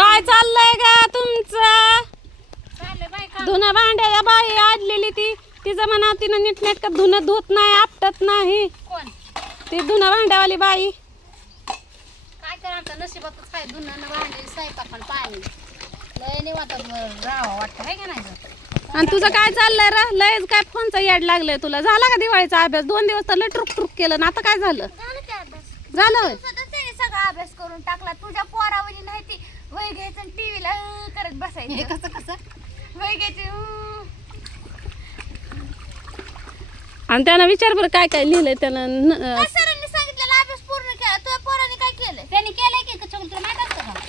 काय चाललंय का तुमचं? धुणं भांड्याला बाई आडलेली ती तिचं म्हणा तिनं नीटनेटकं धुणं धुत नाही आपटत नाही. कोण ती धुणं भांड्यावाली बाई. काय करा आमच्या नशिबातच काय धुणं भांडे स्वयंपाक पण पाणी लय निवांत राहावं वाटतं आहे का नाही गं? आणि तुझं काय चाललंय रे? लयच काय फोनचं याड लागलंय तुला. झाला का दिवाळीचा अभ्यास? 2 दिवस तर लय ट्रुक ट्रुक केलं ना. आता काय झालं? झालं ते अभ्यास. झालं होय? त्याने सगळा अभ्यास करून टाकला. तुझ्या पोरावरी नाही ती वय घ्यायचं आणि टीव्हीला करत हे बसायचं. कसं वय घ्यायची आणि त्यानं विचार बरं काय काय लिहिलंय त्यानं. काय सरांनी सांगितलेला अभ्यास पूर्ण केला. तुझ्या पोराने काय केलंय? त्यांनी केलंय की कचोल तुला माहित असतं का?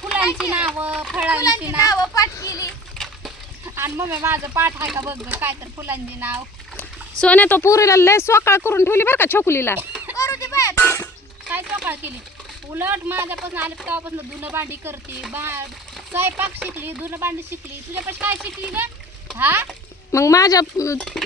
फुलांची नावं फळांची मुलांची नाव नावं पाठ केली. आणि मम्मी माझं पाठ आहे का बघ गं, काय तर फुलांची नाव सोन्या तो पुरीला लय सोकाळ करून ठेवली बरं का छकुलीला. करू दे बाया. काय चोकाळ केली. उलट माझ्यापासून आले तेव्हापासून धुणं भांडी करते स्वयंपाक शिकली धुणं भांडी शिकली. तुझ्यापाशी काय शिकली ग? हा मग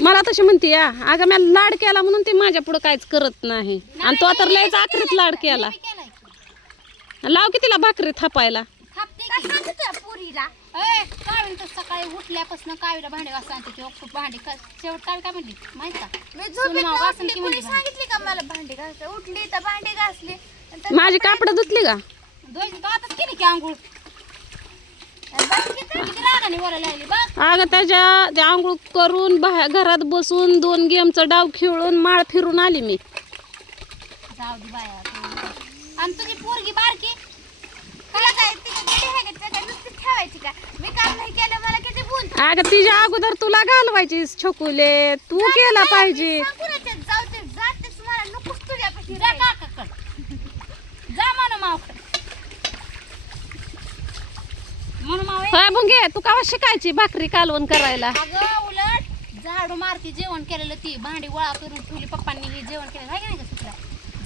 मला तशी म्हणते या अगं मी लाड केला म्हणून ती माझ्या पुढे काहीच करत नाही. आणि तो तर लयच आखरीत लाड केला. मी केलाय की. लाव की तिला भाकरी थापायला. थापते काय की. सांगते तुझ्या पोरीला? कावीन तर सकाळी उठल्यापासून कावीला भांडे वाजता ते खूप भांडी शेवट कावी काय म्हणली माहित का? मी सुनमा झोपेत वासन उठली. की कोणी म्हणली सांगितली का मला भांडी घासते? उठली तर भांडी घासली. आणि तर माझी कापडं धुतली का? दोन आताच केली की आंघोळ किती रागाने बोलायला लागली बघ. अगं त्या आंघोळ करून घरात बसून 2 गेमचा डाव खेळून माळ फिरून आली मी. जाऊ दे बाया तू. आणि तुझी पोरगी बारकी तुला काय तिला गडी आहे का? तिला काय नुसती ठेवायची का? मी काम नाही केलं मला किती बोल. अगं तिच्या अगोदर तुला घालवायची छकुले. तू केला पाहिजे. सांगून जाऊ ते जातेच मला नकोच तुझ्यापाशी जा राहायला. काकाकड जा म्हणू मावकड म्हणू माव होय भुंगे तू कावा शिकायची भाकरी कालवण करायला? अगं उलट झाडू मारती जेवण केलेलं ती भांडी गोळा करून ठेवली पप्पांनी हे जेवण केलं आहे का नाही का सुटला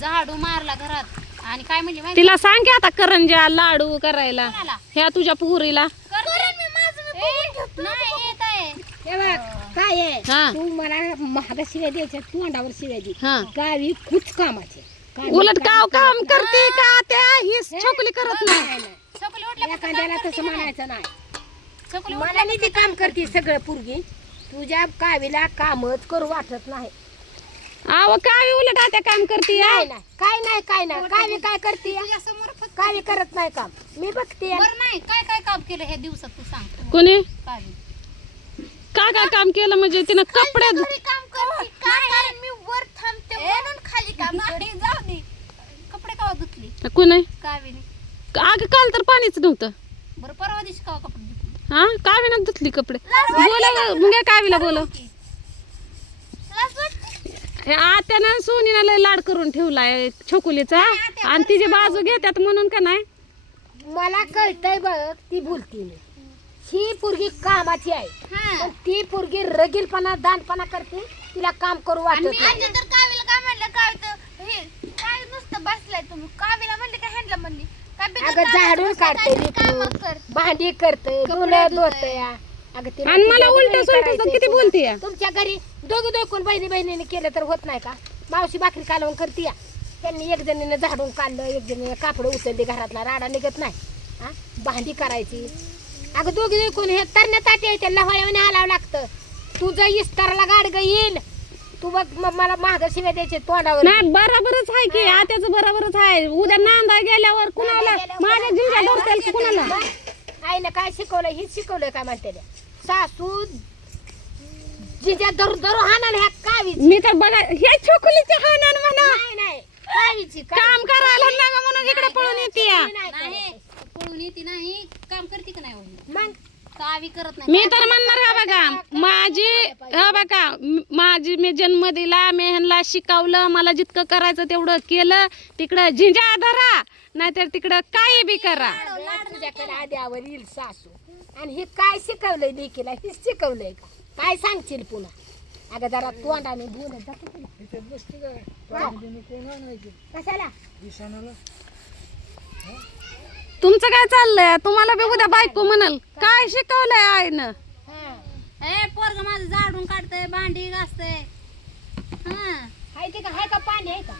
झाडू मारला घरात. आणि काय म्हणली माहिती तिला सांग की आता करंज्या लाडू करायला कोणाला? ह्या तुझ्या पुरीला. करेन मी माझं मी बघून घेतो. नाही येत आहे हे बघ काय आहे हा तू मला महाग शिव्या द्यायच्या तोंडावर शिव्या दे हा गावी खूप कामाचे उलट काम करते का त्या ही छकुली करत नाही. चकली उठल्या एखाद्याला तसं म्हणायचं नाही. चकली मला नाही ते काम करते सगळं पोरगी तुझ्या कावीला कामच करू वाटत नाही. आव काय उलट आता काम करते काय नाही काय नाही कावी काय करते तुझ्या समोर फक्त कावी करत नाही काम मी बघते बरं नाही काय काय काम केलं ह्या दिवसात तू सांग कोणी काय काय काम केलं म्हणजे तिनं कपडे घरी काम करते काय कारण मी वर थांबते म्हणून खाली काम करते. नाही जाऊ दे कपडे कवा धुतली कोणी कावेरी अगं काल तर पाणीच नव्हतं. बरं परवा दिवशी कवा कपडे धुतली हा कावीनं धुतली कपडे. बोला मुंग्या कावीला बोल. लाज वाटते. आत्यानं सोनीनं लय लाड करून ठेवलाय छकुलीचा आणि तिची बाजू घेतात म्हणून का नाही. मला कळतंय बघ ती बोलती मी ही पोरगी कामाची आहे पण ती पोरगी रगीलपणा दानपणा करते तिला काम करू वाटत नाही. आजी तर कावीला काय म्हणलं काय तर हे काय नुसतं बसलाय तुम्ही कावीला म्हणले काय ह्यांना म्हणली काय बिगर अगं कामाचं झाडून बसलाय, काढते काय कामं कर. भांडी करते धुणं धुतय अगं तिला आणि मला तुझ्या उलट घरी सुलट करायचंय किती तुला. बोलते या. तुमच्या घरी दोघी कोण बहिणीने केलं तर होत नाही का? मावशी भाकरी कालवून करते या त्यांनी एक जणीनं झाडून काढलं एक जणीनं कापड उचलली घरातला राडा निघत नाही हा भांडी करायची. अगं दोघी कोण हे तरण्या ताटी आहे त्याला हळवणे हलावं लागतं. तुझं इस्ताराला गाडग येईल तू बघ मला महाग शिव्या द्यायचे तोंडावर. नाही बरोबरच आहे की आत्याचं बरोबरच आहे. उद्या नांदा गेल्यावर कुणाला माझ्या जिंजा धरतील कुणाला. आईनं काय शिकवलं हेच शिकवलंय काय म्हणते त्या. सासू जिजा धरू हाणाल ह्या कावीची मी तर बघा हे छोकुलीचे हाणन म्हणा नाही कावीची काम करायला नका म्हणून इकडे पळून येते या. नाही पळून येते नाही काम करते का नाही मग कावी करत नाही मी तर म्हणणार हा बघा माझी मी जन्म दिला मी ह्यांना शिकवलं मला जितकं करायचं तेवढं केलं. तिकडं झिंजा धरा नाहीतर तिकडं काही बी करा. तुझ्याकडे आद्यावर येईल सासू आणि हे काय शिकवलंय लेकीला हे शिकवलंय का काय सांगशील पुन्हा. अगं जरा तोंडाने बोलत जा कशाला तुमचं काय चाललंय? तुम्हाला बी उद्या बायको म्हणाल काय शिकवलंय आईनं. ए पोरग माझं झाडून काढतंय भांडी घासतंय हाय ते का हाय का पाणी आहे का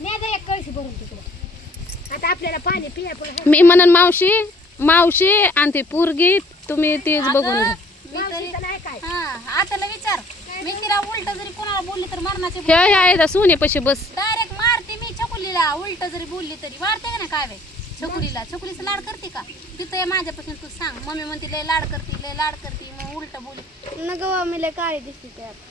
नाही एक कळशी भरून तिकडे आता आपल्याला पाणी पिया पण मी म्हणन मावशी आणि ती पोरगी तुम्ही तीच बघून घ्या. मावशीचं नाही काय हा आताला विचार मी तिला उलट जरी कोणाला बोलली तर मरणाची ह्या सोने पशी बस. डायरेक्ट मारते मी छकुलीला उलट जरी बोलली तरी मारते का ना काय बाई छकुलीचा लाड करते का तिथं ये माझ्यापासून तू सांग मम्मी म्हणते लय लाड करते मग उलट बोली नग मी लय काळी दिसते ते आता.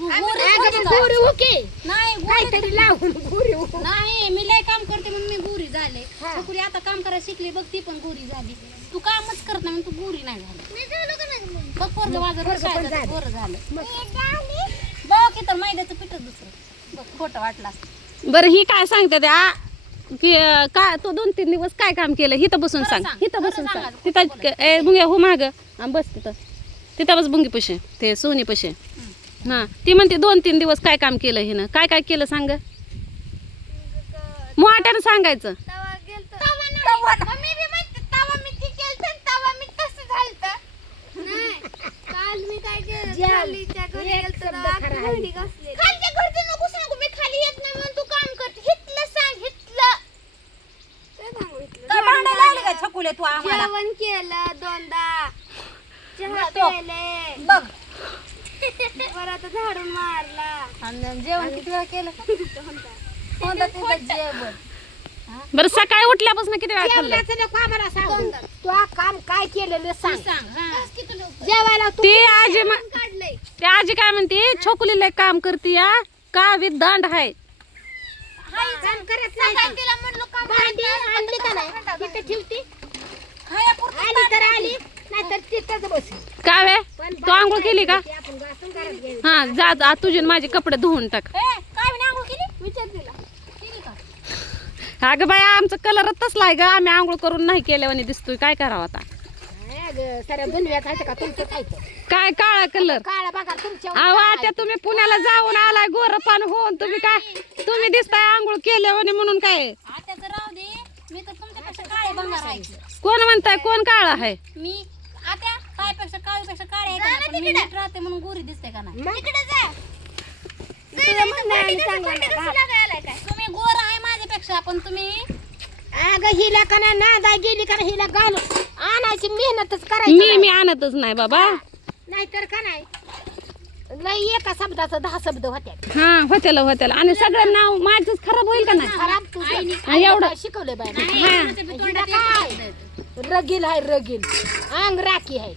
गोरी हो की नाही काहीतरी लावून गोरी हो. नाही मी लय काम करते म्हणून मी गोरी झाले हा. छकुली आता काम करायला शिकली बघ ती पण गोरी झाली तू कामच करत नाही म्हणून तू गोरी नाही झाली मी झालो का नाही मग? बघ पोरग माझं पोरगं पण शाळेत झालं. गोरं झालं बघ की तर मैद्याचं पिठच दुसरं बघ खोटं वाटलं असतं. बरं ही काय सांगते त्या की काय तो 2-3 दिवस काय काम केलं हिथं बसून खरं सांग सांग, हिथं खरं बसून सांग सांगायचं, तिथं खोटं ए बुंग्या हो माग बस तिथं बस बुंगी पशी ते सोनी पशी हा ती म्हणते 2-3 दिवस काय काम केलं हिनं काय केलं सांग मोठ्यानं सांगायचं. तवा गेलतो. मम्मी बी म्हणते तवा मी ती केलतं आणि तवा मी तसं झालतं. नाही, काल मी काय केलं, जेल. खालीच्या घरी एक गेलतो शब्द ना, खरा आहे. भांडी घासलेली. खालच्या घरचं नको सांगू, मी खाली येत नाही म्हणून तू काम करते. हितलं सांग, हितलं. काय सांगू हितलं? काय भांडायला लागले काय छकुले तू आम्हाला जेवण केलं 2दा. चहा तो. प्यायले. बघ परत झाडून मारला. आणि जेवण किती वेळा केलं कोणतं तिथं जेवण बरं सकाळी उठल्यापासून किती वेळा खाल्लं जेवणाचं नको आम्हाला सांग तू काम काय केलेलं सांग सांग हा जेवायला तू ती आजी काढलंय. ती आजी काय म्हणते छोकुलीला काम करते या का विदांड आहे काम करत नाही काय ती. तिला म्हणलो काम भांडी करायचं, आणली का भांडा नाही घालायचं. तिथं ठेवती खायापुरतं आली तर आली नाहीतर तिथंच बस काय वे तू आंघोळ केली का आपण घासून घरात घ्यायचं. हा जा तुझी आणि माझे कपडे धुवून टाक ए, काय म्हणे आंघोळ केली विचार तिला. केली का अगं बाया आमचं कलरच तसला आहे ग आम्ही आंघोळ करून नाही केल्यावानी दिसतोय काय करावं आता नाही अगं, साऱ्या दुनियात आहे का तुमचं खायचं काय काळा कलर काळा बघा तुमच्या अहो आता तुम्ही पुण्याला जाऊन आलाय गोर पान होऊन तुम्ही दिसताय आंघोळ केल्यावानी म्हणून काय आत्याचं राहू दे मी तर तुमच्यापेक्षा काळे बंगार आहे कोण म्हणताय कोण काळा आहे मी आत्या काळेपेक्षा काळे आहे का नाही? पण मी नीट राहते म्हणून गोरी दिसते का नाही इकडे जा. तुला म्हणलं आणि सांगा ना. लागायला काय? तुम्ही गोर आहे माझ्यापेक्षा पण तुम्ही अगं हिला का नाही नादा गेली का नाही हिला घाल आणायची मेहनतच करायची मी आणतच नाही बाबा नाहीतर का नाही लई एका शब्दाचं 10 शब्द होत्या हा होत्याला आणि सगळं नाव माझंच खराब होईल का नाही खराब तू हा, एवढं शिकवलंय बाय हा हिला काय रगील आहे रगील अंग राखी आहे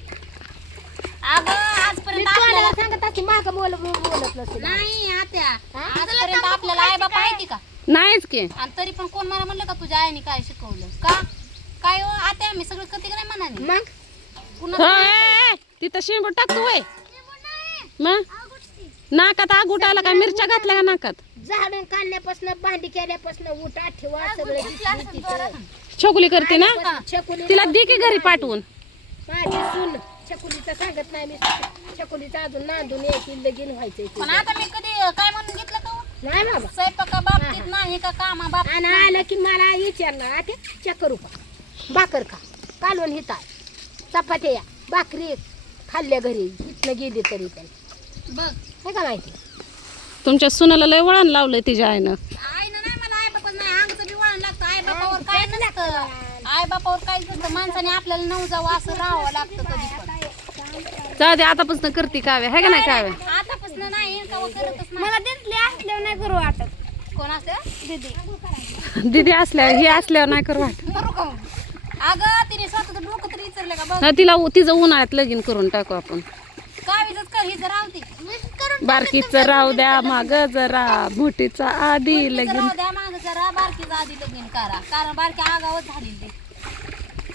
अगं मी आजपर्यंत तोंडाला आपल्याला सांगत अशी माग बोलत नसते नाही आत्या हा? आजपर्यंत आपल्याला आई बाप आहे का नाहीच की आणि तरी पण कोण मला म्हणलं का तुझ्या आईने काय शिकवलं का काय हो आत्या मी सगळं करते का नाही म्हणाने मग कुणा होय, तिथं शेंबूड टाकतो वय मग नाकात आग उठायला काय मिरच्या घातल्या का नाकात झाडून काढल्यापासून भांडी केल्यापासून उठा ठेवा सगळं दिसलं तिथं. छोकुली करते ना छकुली तिला दे की घरी पाठवून माझी सून छकुलीचं सांगत नाही मी छकुलीचं अजून नांदून यायची लगीन व्हायचंय पण तिचं. आता मी कधी काय म्हणून घेतलं का हो? नाही बाबा स्वयंपाका बाबतीत नाही का कामा बाबतीत आणि आलं की मला विचारलं आता चेक करू का भाकर का कालवण हिता चपात्या या भाकरी खाल्ल्या घरी इथनं गेली तरी पण बघ हे का माहिती तुमच्या सुनाला लय वळण लावलंय तिच्या आईनं आईनं नाही मला आई बापा नाही अंगचं बी वळण लागतं आई बापावर काय नसतं आई बापावर काय नसतं माणसाने आपल्याला नऊ जावं असं राहावं लागतं कधी पण जाऊ दे आतापासून करते काव्या है का नाही काव्या आतापासून नाही का करतच नाही मला दिसले असल्यावर नाही करू वाटत. कोण असं दीदी दीदी असल्यावर हे असल्यावर नाही करू वाटत करू का अगं तिने स्वतःचं डोकं तरी विचारलं का बघ हा, तिला तिचं उन्हाळ्यात लगीन करून टाकू आपण कावीच कर ही जर राहते बारकीचं राहू द्या माग जरा मोठीचा आधी लगीन राहू द्या माग जरा बारकीचा आधी लगीन करा कारण बारकी आगावच झाली ते